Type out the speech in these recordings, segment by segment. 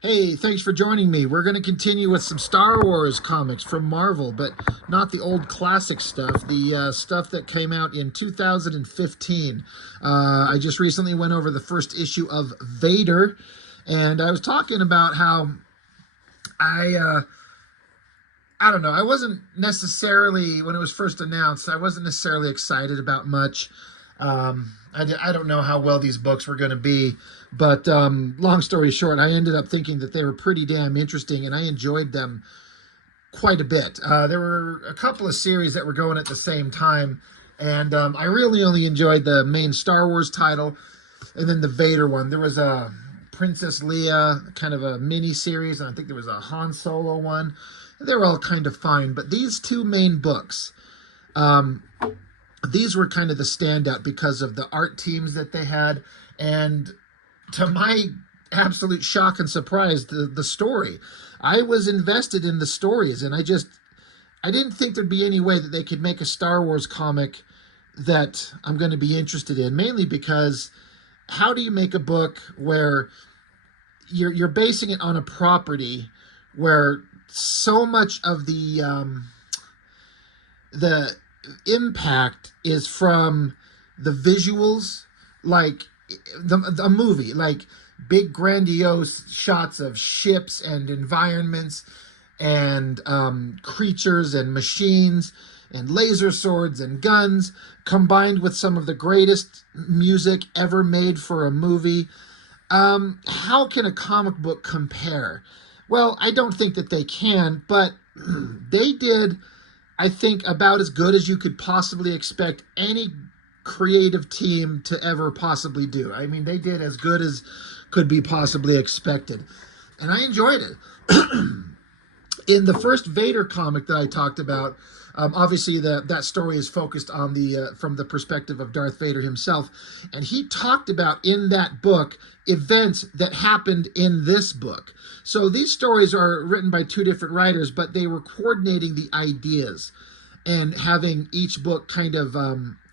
Hey, thanks for joining me. We're going to continue with some Star Wars comics from Marvel, but not the old classic stuff, the stuff that came out in 2015. I just recently went over the first issue of Vader, and I was talking about how I, uh, I don't know, I wasn't necessarily, when it was first announced, I wasn't necessarily excited about much. I don't know how well these books were going to be, but long story short, I ended up thinking that they were pretty damn interesting, and I enjoyed them quite a bit. There were a couple of series that were going at the same time, and I really only enjoyed the main Star Wars title, and then the Vader one. There was a Princess Leia, kind of a mini series, and I think there was a Han Solo one. They were all kind of fine, but these two main books, um, these were kind of the standout because of the art teams that they had, and to my absolute shock and surprise, the story. I was invested in the stories, and I didn't think there'd be any way that they could make a Star Wars comic that I'm going to be interested in, mainly because how do you make a book where you're basing it on a property where so much of the impact is from the visuals, like the movie, like big grandiose shots of ships and environments and creatures and machines and laser swords and guns, combined with some of the greatest music ever made for a movie. How can a comic book compare? Well, I don't think that they can, but they did, I think, about as good as you could possibly expect any creative team to ever possibly do. I mean, they did as good as could be possibly expected. And I enjoyed it. In the first Vader comic that I talked about, obviously that story is focused on the from the perspective of Darth Vader himself, and he talked about in that book events that happened in this book. So these stories are written by two different writers, but they were coordinating the ideas and having each book kind of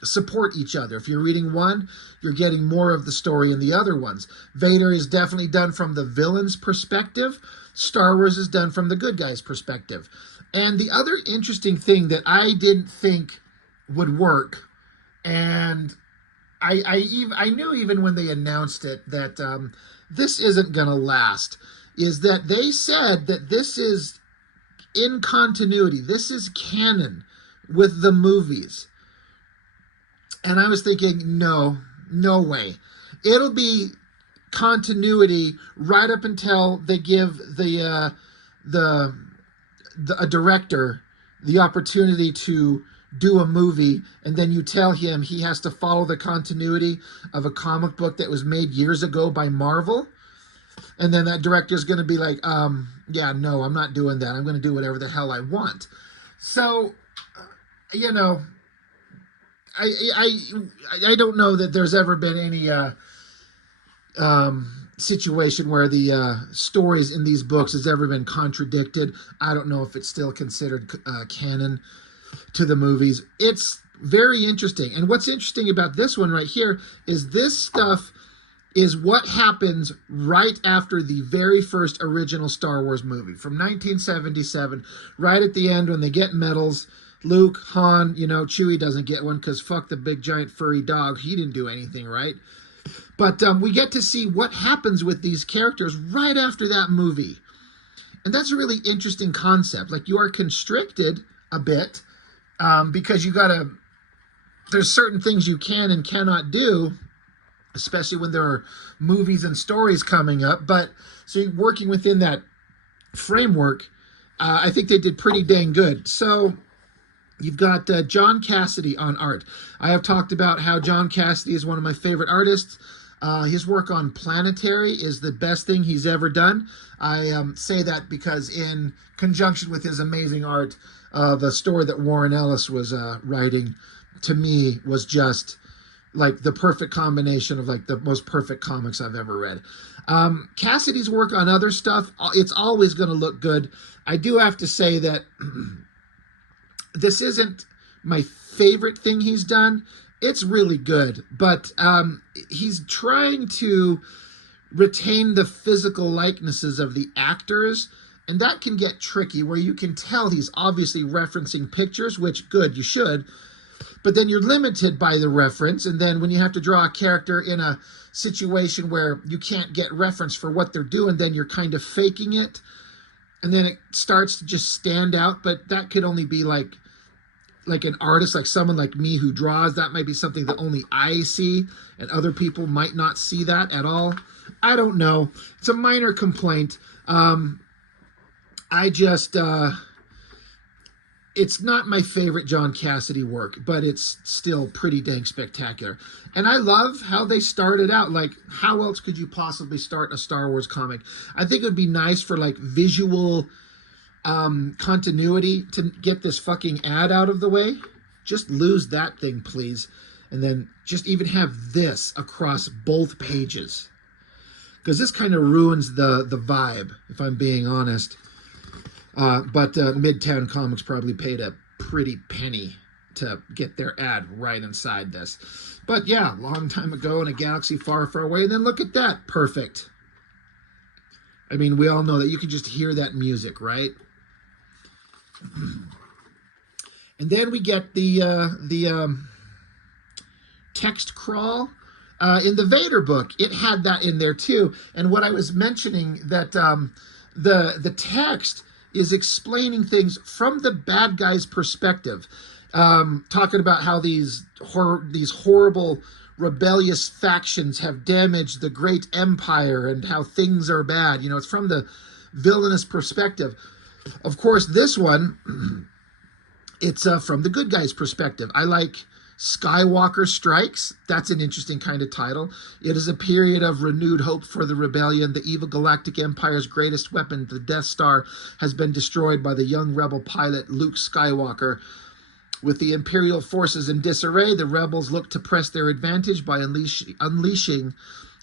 support each other. If you're reading one, you're getting more of the story in the other ones. Vader is definitely done from the villain's perspective. Star Wars is done from the good guy's perspective. And the other interesting thing that I didn't think would work, and I knew even when they announced it that this isn't going to last, is that they said that this is in continuity. This is canon with the movies. And I was thinking, no, no way. It'll be continuity right up until they give the a director the opportunity to do a movie, and then you tell him he has to follow the continuity of a comic book that was made years ago by Marvel, and then that director's going to be like, yeah, no, I'm not doing that. I'm going to do whatever the hell I want. So, you know, I I don't know that there's ever been any situation where the stories in these books has ever been contradicted. I don't know if it's still considered canon to the movies. It's very interesting. And what's interesting about this one right here is this stuff is what happens right after the very first original Star Wars movie from 1977, right at the end when they get medals. Luke, Han, Chewie doesn't get one because fuck the big giant furry dog. He didn't do anything right. But we get to see what happens with these characters right after that movie. And that's a really interesting concept. Like, you are constricted a bit because there's certain things you can and cannot do, especially when there are movies and stories coming up. But so you're working within that framework, I think they did pretty dang good. So you've got John Cassidy on art. I have talked about how John Cassidy is one of my favorite artists. His work on Planetary is the best thing he's ever done. I say that because in conjunction with his amazing art, the story that Warren Ellis was writing, to me, was just like the perfect combination of like the most perfect comics I've ever read. Cassidy's work on other stuff, it's always going to look good. I do have to say that this isn't my favorite thing he's done. It's really good, but he's trying to retain the physical likenesses of the actors, and that can get tricky where you can tell he's obviously referencing pictures, which good, you should, but then you're limited by the reference, and then when you have to draw a character in a situation where you can't get reference for what they're doing, then you're kind of faking it, and then it starts to just stand out. But that could only be like an artist, like someone like me who draws. That might be something that only I see, and other people might not see that at all. I don't know. It's a minor complaint. It's not my favorite John Cassidy work, but it's still pretty dang spectacular. And I love how they started out. Like, how else could you possibly start a Star Wars comic? I think it would be nice for like visual continuity to get this fucking ad out of the way. Just lose that thing, please. And then just even have this across both pages. Because this kind of ruins the vibe, if I'm being honest. But Midtown Comics probably paid a pretty penny to get their ad right inside this. But yeah, long time ago in a galaxy far, far away. And then look at that. Perfect. I mean, we all know that you can just hear that music, right? And then we get the text crawl. In the Vader book, it had that in there too. And what I was mentioning, that the text is explaining things from the bad guy's perspective, talking about how these horrible rebellious factions have damaged the great empire and how things are bad. You know, it's from the villainous perspective. Of course, this one, it's from the good guy's perspective. I like Skywalker Strikes. That's an interesting kind of title. It is a period of renewed hope for the rebellion. The evil galactic empire's greatest weapon, the Death Star, has been destroyed by the young rebel pilot Luke Skywalker. With the Imperial forces in disarray, the rebels look to press their advantage by unleashing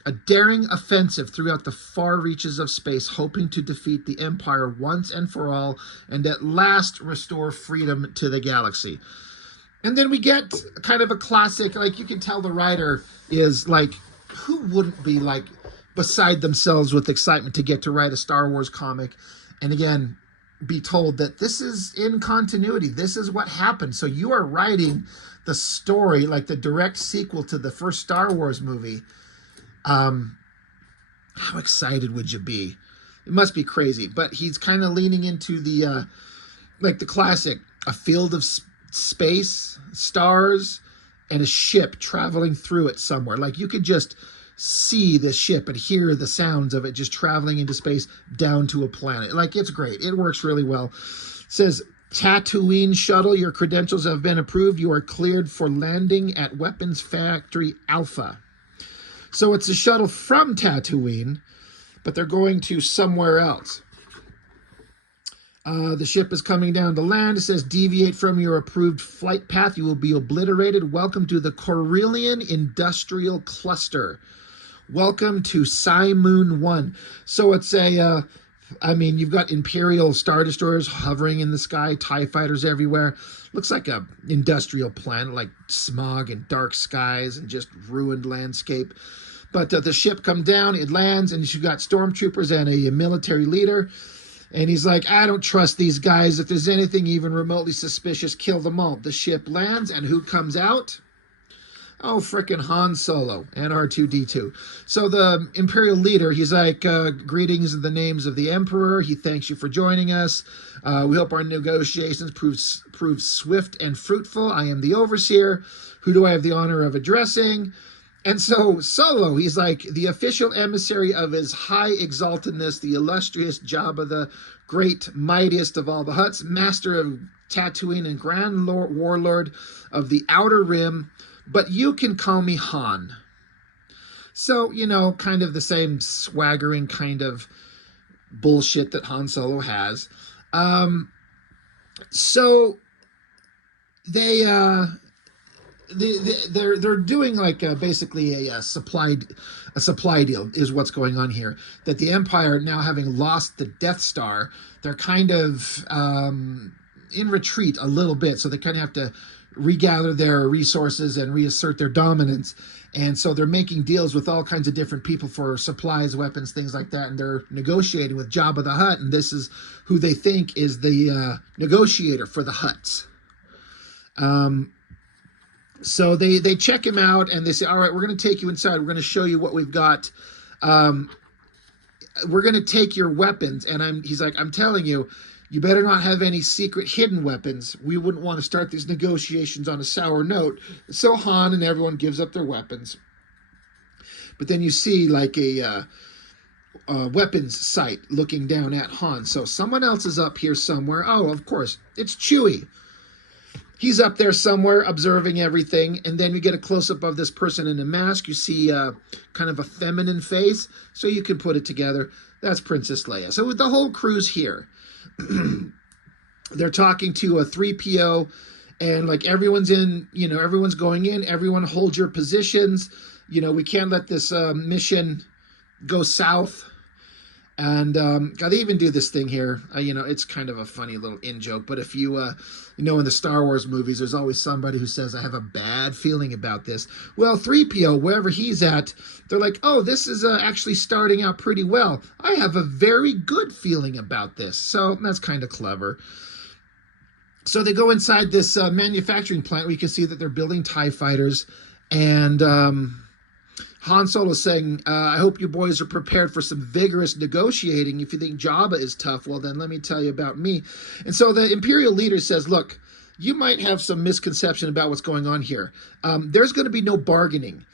a daring offensive throughout the far reaches of space, hoping to defeat the Empire once and for all, and at last restore freedom to the galaxy. And then we get kind of a classic, like you can tell the writer is like, who wouldn't be like beside themselves with excitement to get to write a Star Wars comic, and again, be told that this is in continuity. This is what happened. So you are writing the story, like the direct sequel to the first Star Wars movie. How excited would you be? It must be crazy. But he's kind of leaning into the, like the classic, a field of space, stars, and a ship traveling through it somewhere. Like you could just see the ship and hear the sounds of it just traveling into space down to a planet. Like, it's great. It works really well. It says, Tatooine shuttle, your credentials have been approved. You are cleared for landing at Weapons Factory Alpha. So it's a shuttle from Tatooine, but they're going to somewhere else. The ship is coming down to land. It says, deviate from your approved flight path. You will be obliterated. Welcome to the Corellian Industrial Cluster. Welcome to Cymoon 1. So it's a, I mean, you've got Imperial Star Destroyers hovering in the sky, TIE fighters everywhere. Looks like a industrial planet, like smog and dark skies and just ruined landscape. But the ship comes down, it lands, and you've got stormtroopers and a military leader. And he's like, I don't trust these guys. If there's anything even remotely suspicious, kill them all. The ship lands, and who comes out? Oh, frickin' Han Solo and R2-D2. So the Imperial leader, he's like, greetings in the names of the Emperor. He thanks you for joining us. We hope our negotiations prove swift and fruitful. I am the Overseer. Who do I have the honor of addressing? And so Solo, he's like the official emissary of his high exaltedness, the illustrious Jabba the Great, mightiest of all the Hutts, master of Tatooine and grand warlord of the Outer Rim. But you can call me Han. So, you know, kind of the same swaggering kind of bullshit that Han Solo has. So they're doing like basically a supply deal is what's going on here. That the Empire, now having lost the Death Star, they're kind of in retreat a little bit. So they kind of have to regather their resources and reassert their dominance. And so they're making deals with all kinds of different people for supplies, weapons, things like that. And they're negotiating with Jabba the Hutt. And this is who they think is the negotiator for the Hutts. So they check him out and they say, all right, we're going to take you inside. We're going to show you what we've got. We're going to take your weapons. And he's like, I'm telling you, you better not have any secret hidden weapons. We wouldn't want to start these negotiations on a sour note. So Han and everyone gives up their weapons. But then you see like a weapons sight looking down at Han. So someone else is up here somewhere. Oh, of course, it's Chewie. He's up there somewhere observing everything. And then you get a close-up of this person in a mask. You see kind of a feminine face. So you can put it together. That's Princess Leia. So the whole crew's here. They're talking to a 3PO. And like everyone's in, everyone's going in. Everyone hold your positions. We can't let this mission go south. And they even do this thing here. It's kind of a funny little in-joke. But if you, in the Star Wars movies, there's always somebody who says, I have a bad feeling about this. Well, 3PO, wherever he's at, they're like, oh, this is actually starting out pretty well. I have a very good feeling about this. So that's kind of clever. So they go inside this manufacturing plant where you can see that they're building TIE fighters. And Han Solo saying, I hope you boys are prepared for some vigorous negotiating. If you think Jabba is tough, well, then let me tell you about me. And so the Imperial leader says, look, you might have some misconception about what's going on here. There's going to be no bargaining.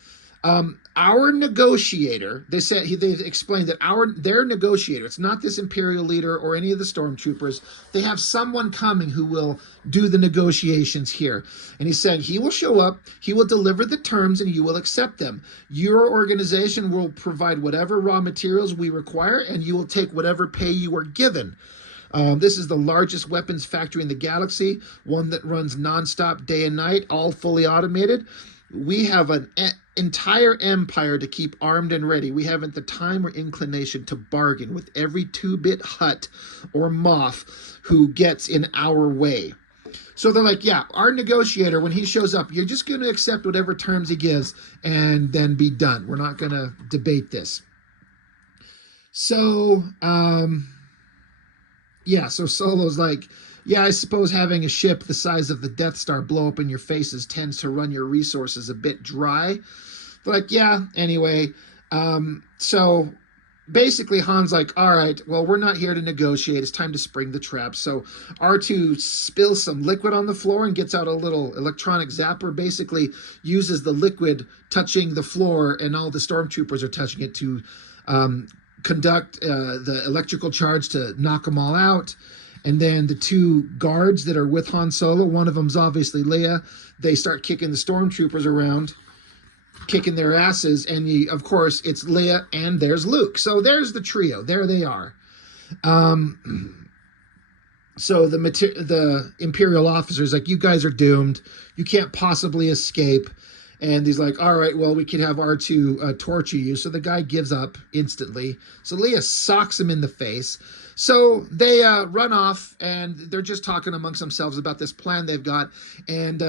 Our negotiator, they've explained that their negotiator, it's not this Imperial leader or any of the stormtroopers. They have someone coming who will do the negotiations here. And he's saying he will show up, he will deliver the terms, and you will accept them. Your organization will provide whatever raw materials we require, and you will take whatever pay you are given. This is the largest weapons factory in the galaxy, one that runs nonstop day and night, all fully automated. We have an entire empire to keep armed and ready. We haven't the time or inclination to bargain with every 2-bit Hutt or Moff who gets in our way. So they're like, yeah, our negotiator, when he shows up, you're just going to accept whatever terms he gives and then be done. We're not going to debate this. So, so Solo's like, yeah, I suppose having a ship the size of the Death Star blow up in your faces tends to run your resources a bit dry. They're like, yeah, anyway. So basically Han's like, all right, well, we're not here to negotiate. It's time to spring the trap. So R2 spills some liquid on the floor and gets out a little electronic zapper, basically uses the liquid touching the floor, and all the stormtroopers are touching it to conduct the electrical charge to knock them all out. And then the two guards that are with Han Solo, one of them's obviously Leia, they start kicking the stormtroopers around, kicking their asses. And of course, it's Leia and there's Luke. So there's the trio. There they are. So the Imperial officer's like, you guys are doomed. You can't possibly escape. And he's like, all right, well, we could have R2 torture you. So the guy gives up instantly. So Leia socks him in the face. So they run off, and they're just talking amongst themselves about this plan they've got. And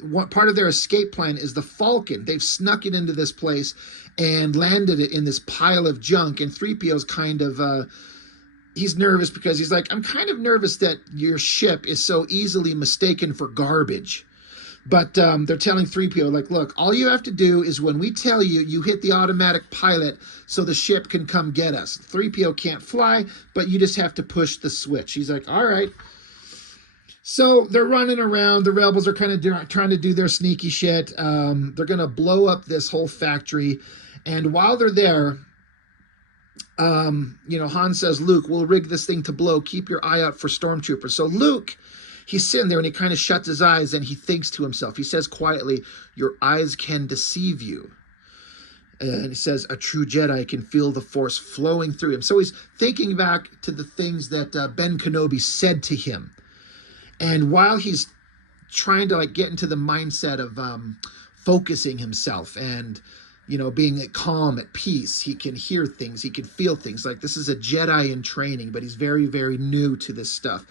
one part of their escape plan is the Falcon. They've snuck it into this place and landed it in this pile of junk. And 3PO's kind of, he's nervous because he's like, I'm kind of nervous that your ship is so easily mistaken for garbage. But they're telling 3PO, like, look, all you have to do is when we tell you, you hit the automatic pilot so the ship can come get us. 3PO can't fly, but you just have to push the switch. He's like, all right. So they're running around. The rebels are kind of trying to do their sneaky shit. They're going to blow up this whole factory. And while they're there, Han says, Luke, we'll rig this thing to blow. Keep your eye out for stormtroopers. So Luke, he's sitting there and he kind of shuts his eyes and he thinks to himself. He says quietly, your eyes can deceive you. And he says, a true Jedi can feel the Force flowing through him. So he's thinking back to the things that Ben Kenobi said to him. And while he's trying to get into the mindset of focusing himself and, being calm, at peace, he can hear things, he can feel things. Like, this is a Jedi in training, but he's very, very new to this stuff.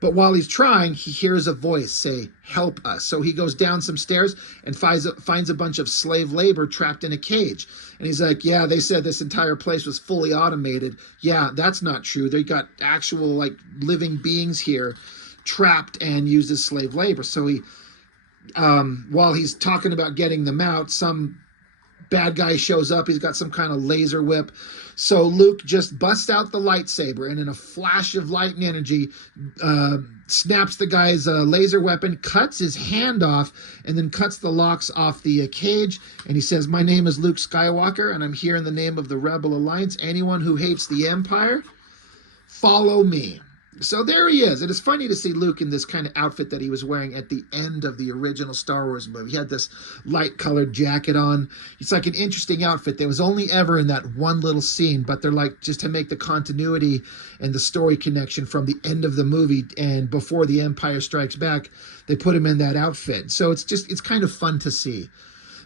But while he's trying, he hears a voice say, "Help us." So he goes down some stairs and finds a bunch of slave labor trapped in a cage. And he's like, yeah, they said this entire place was fully automated. Yeah, that's not true. They got actual like living beings here trapped and used as slave labor. So he, while he's talking about getting them out, some bad guy shows up. He's got some kind of laser whip. So Luke just busts out the lightsaber and in a flash of light and energy snaps the guy's laser weapon, cuts his hand off, and then cuts the locks off the cage. And he says, "My name is Luke Skywalker, and I'm here in the name of the Rebel Alliance. Anyone who hates the Empire, follow me." So there he is. It is funny to see Luke in this kind of outfit that he was wearing at the end of the original Star Wars movie. He had this light-colored jacket on. It's like an interesting outfit that was only ever in that one little scene, but they're like, just to make the continuity and the story connection from the end of the movie and before The Empire Strikes Back, they put him in that outfit. So it's kind of fun to see.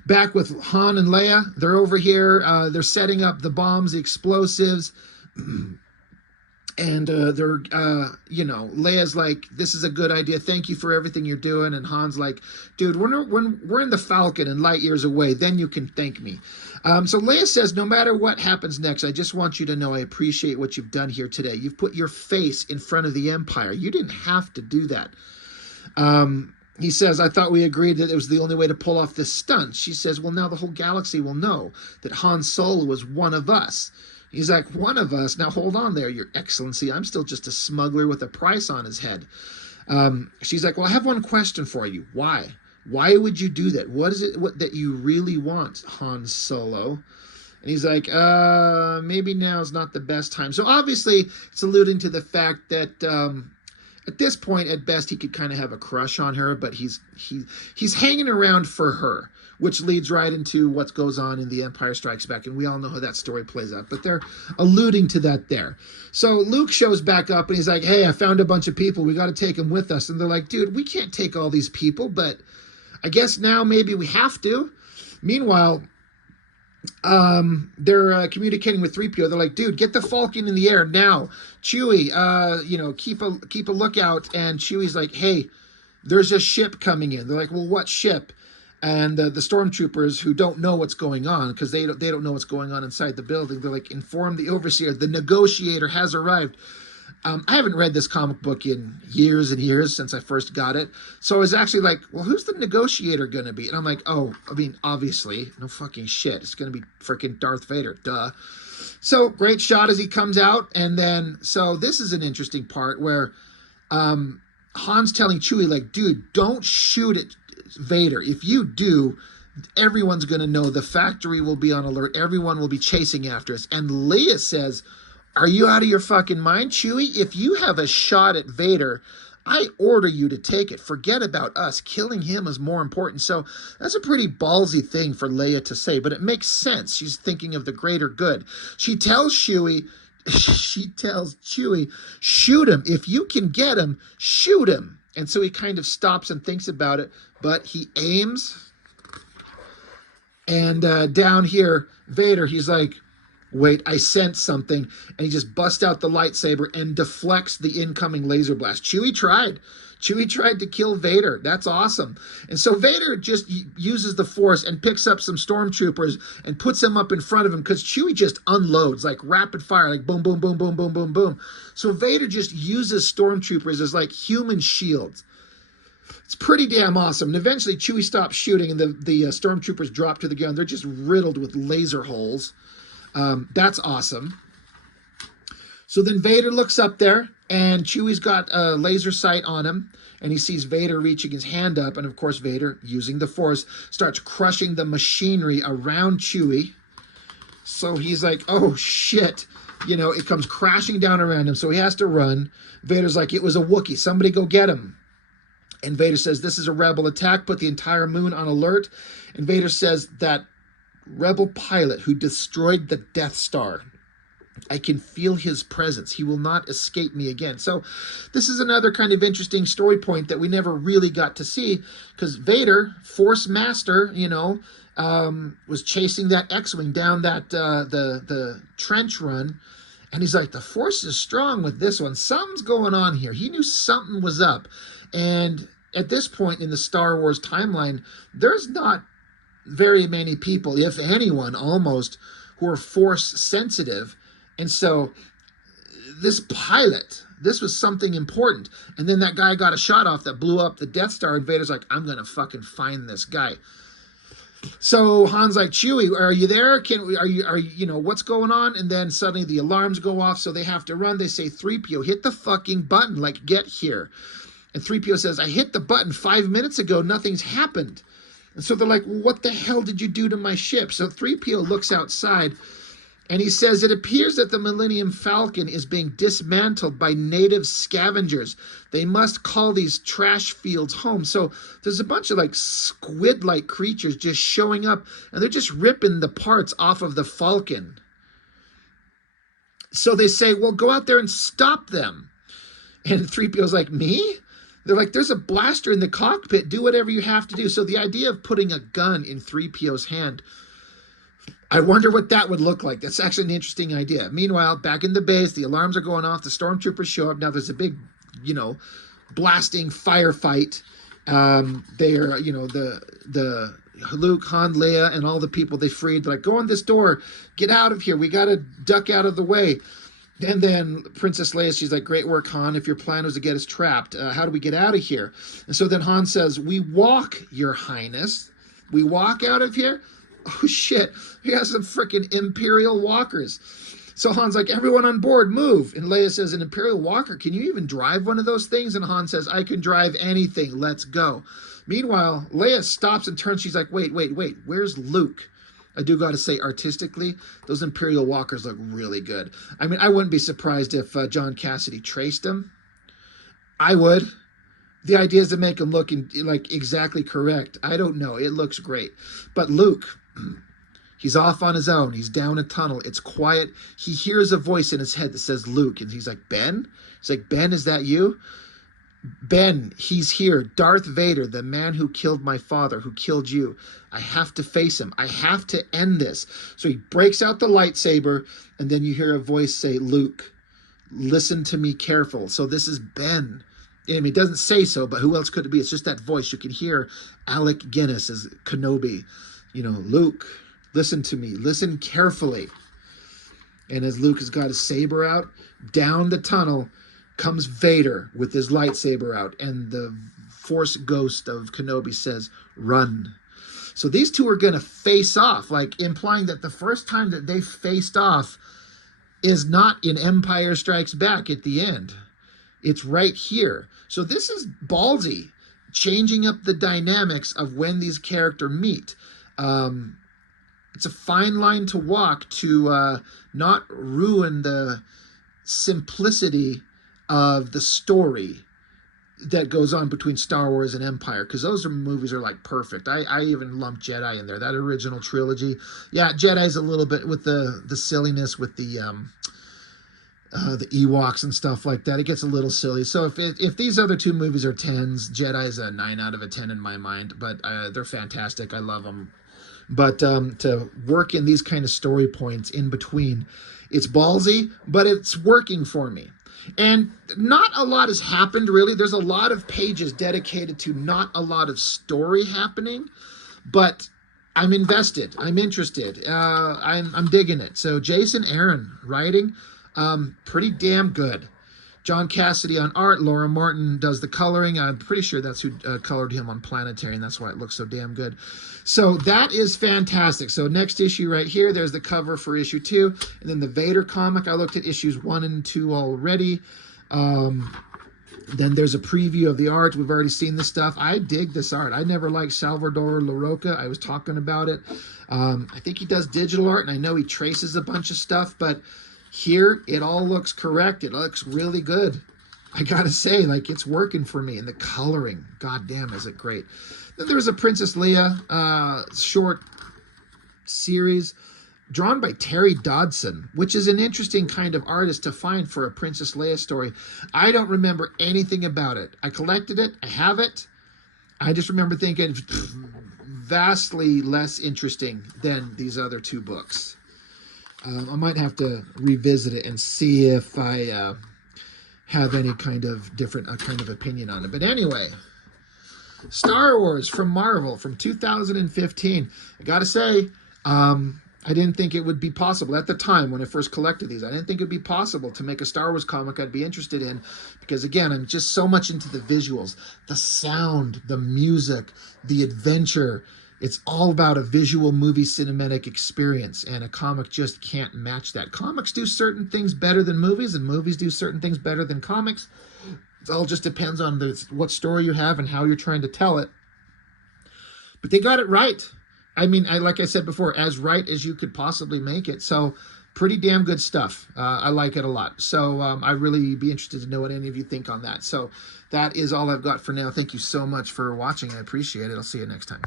Back with Han and Leia, they're over here. They're setting up the bombs, the explosives. And they're, Leia's like, "This is a good idea. Thank you for everything you're doing." And Han's like, "Dude, when we're in the Falcon and light years away, then you can thank me." So Leia says, "No matter what happens next, I just want you to know I appreciate what you've done here today. You've put your face in front of the Empire. You didn't have to do that." He says, "I thought we agreed that it was the only way to pull off this stunt." She says, "Well, now the whole galaxy will know that Han Solo was one of us." He's like, "One of us? Now hold on there, Your Excellency. I'm still just a smuggler with a price on his head." She's like, "Well, I have one question for you. Why? Why would you do that? What is it that you really want, Han Solo?" And he's like, maybe now is not the best time." So obviously it's alluding to the fact that at this point, at best, he could kind of have a crush on her, but he's hanging around for her, which leads right into what goes on in The Empire Strikes Back, and we all know how that story plays out, but they're alluding to that there. So Luke shows back up, and he's like, "Hey, I found a bunch of people. We got to take them with us." And they're like, "Dude, we can't take all these people, but I guess now maybe we have to." Meanwhile, they're communicating with 3PO. They're like, "Dude, get the Falcon in the air now. Chewie, keep a lookout." And Chewie's like, "Hey, there's a ship coming in." They're like, "Well, what ship?" And the stormtroopers, who don't know what's going on because they don't know what's going on inside the building, they're like, "Inform the overseer. The negotiator has arrived." I haven't read this comic book in years and years since I first got it. So I was actually like, well, who's the negotiator going to be? And I'm like, oh, I mean, obviously, no fucking shit. It's going to be freaking Darth Vader. Duh. So great shot as he comes out. And then, so this is an interesting part where Han's telling Chewie, like, "Dude, don't shoot at Vader. If you do, everyone's going to know. The factory will be on alert. Everyone will be chasing after us." And Leia says, "Are you out of your fucking mind, Chewie? If you have a shot at Vader, I order you to take it. Forget about us. Killing him is more important." So that's a pretty ballsy thing for Leia to say, but it makes sense. She's thinking of the greater good. She tells Chewie, "Shoot him. If you can get him, shoot him." And so he kind of stops and thinks about it, but he aims. And down here, Vader, he's like, "Wait, I sense something." And he just busts out the lightsaber and deflects the incoming laser blast. Chewie tried to kill Vader. That's awesome. And so Vader just uses the Force and picks up some stormtroopers and puts them up in front of him because Chewie just unloads like rapid fire, like boom, boom, boom, boom, boom, boom, boom. So Vader just uses stormtroopers as like human shields. It's pretty damn awesome. And eventually Chewie stops shooting and the stormtroopers drop to the ground. They're just riddled with laser holes. That's awesome. So then Vader looks up there, and Chewie's got a laser sight on him, and he sees Vader reaching his hand up, and of course Vader, using the Force, starts crushing the machinery around Chewie. So he's like, oh shit. It comes crashing down around him, so he has to run. Vader's like, "It was a Wookiee. Somebody go get him." And Vader says, "This is a rebel attack. Put the entire moon on alert." And Vader says, "That rebel pilot who destroyed the Death Star, I can feel his presence. He will not escape me again." So this is another kind of interesting story point that we never really got to see, because Vader, Force Master, was chasing that X-Wing down that the trench run, And he's like, the Force is strong with this one. Something's going on here. He knew something was up. And at this point in the Star Wars timeline, there's not very many people, if anyone almost, who are Force sensitive. And so this pilot, this was something important. And then that guy got a shot off that blew up the Death Star, and Vader's like, I'm going to fucking find this guy. So Han's like, Chewie, are you there? Are you, what's going on? And then suddenly the alarms go off, so they have to run. They say, 3PO, hit the fucking button, like, get here. And 3PO says, I hit the button 5 minutes ago, nothing's happened. And so they're like, well, what the hell did you do to my ship? So 3PO looks outside, and he says, it appears that the Millennium Falcon is being dismantled by native scavengers. They must call these trash fields home. So there's a bunch of like squid-like creatures just showing up, and they're just ripping the parts off of the Falcon. So they say, well, go out there and stop them. And 3PO's like, me? They're like, there's a blaster in the cockpit. Do whatever you have to do. So the idea of putting a gun in 3PO's hand, I wonder what that would look like. That's actually an interesting idea. Meanwhile, back in the base, the alarms are going off. The stormtroopers show up. Now there's a big, blasting firefight. They are, the Luke, Han, Leia, and all the people they freed. They're like, go in this door. Get out of here. We got to duck out of the way. And then Princess Leia, she's like, great work, Han. If your plan was to get us trapped, how do we get out of here? And so then Han says, we walk, Your Highness. We walk out of here? Oh, shit. He has some freaking Imperial walkers. So Han's like, everyone on board, move. And Leia says, an Imperial walker? Can you even drive one of those things? And Han says, I can drive anything. Let's go. Meanwhile, Leia stops and turns. She's like, wait. Where's Luke? I do got to say, artistically, those Imperial walkers look really good. I mean, I wouldn't be surprised if John Cassidy traced them. I would. The idea is to make them look like exactly correct. I don't know. It looks great. But Luke, he's off on his own. He's down a tunnel. It's quiet. He hears a voice in his head that says Luke. And he's like, Ben? He's like, Ben, is that you? Ben, he's here. Darth Vader, the man who killed my father, who killed you. I have to face him. I have to end this. So he breaks out the lightsaber, and then you hear a voice say, Luke, listen to me careful. So this is Ben. I mean, it doesn't say so, but who else could it be? It's just that voice. You can hear Alec Guinness as Kenobi. Luke, listen to me. Listen carefully. And as Luke has got his saber out, down the tunnel comes Vader with his lightsaber out, and the Force ghost of Kenobi says, run. So these two are going to face off, like implying that the first time that they faced off is not in Empire Strikes Back at the end. It's right here. So this is ballsy, changing up the dynamics of when these characters meet. It's a fine line to walk to not ruin the simplicity of the story that goes on between Star Wars and Empire, because those movies are like perfect. I even lump Jedi in there, that original trilogy. Yeah, Jedi's a little bit with the silliness with the Ewoks and stuff like that. It gets a little silly. So if these other two movies are 10s, Jedi's a 9 out of a 10 in my mind, but they're fantastic. I love them. But to work in these kind of story points in between, it's ballsy, but it's working for me. And not a lot has happened, really. There's a lot of pages dedicated to not a lot of story happening, but I'm invested. I'm interested. I'm digging it. So Jason Aaron writing, pretty damn good. John Cassidy on art. Laura Martin does the coloring. I'm pretty sure that's who colored him on Planetary, and that's why it looks so damn good. So that is fantastic. So next issue right here, there's the cover for issue 2. And then the Vader comic. I looked at issues 1 and 2 already. Then there's a preview of the art. We've already seen this stuff. I dig this art. I never liked Salvador Larroca. I was talking about it. I think he does digital art, and I know he traces a bunch of stuff, but here, it all looks correct. It looks really good. I gotta say, like, it's working for me. And the coloring, goddamn, is it great. Then there's a Princess Leia short series drawn by Terry Dodson, which is an interesting kind of artist to find for a Princess Leia story. I don't remember anything about it. I collected it. I have it. I just remember thinking vastly less interesting than these other two books. I might have to revisit it and see if I have any kind of different kind of opinion on it. But anyway, Star Wars from Marvel from 2015. I gotta say, I didn't think it would be possible at the time when I first collected these. I didn't think it would be possible to make a Star Wars comic I'd be interested in, because again, I'm just so much into the visuals, the sound, the music, the adventure. It's all about a visual movie cinematic experience, and a comic just can't match that. Comics do certain things better than movies, and movies do certain things better than comics. It all just depends on what story you have and how you're trying to tell it. But they got it right. I mean, like I said before, as right as you could possibly make it. So pretty damn good stuff. I like it a lot. So I really be interested to know what any of you think on that. So that is all I've got for now. Thank you so much for watching. I appreciate it. I'll see you next time.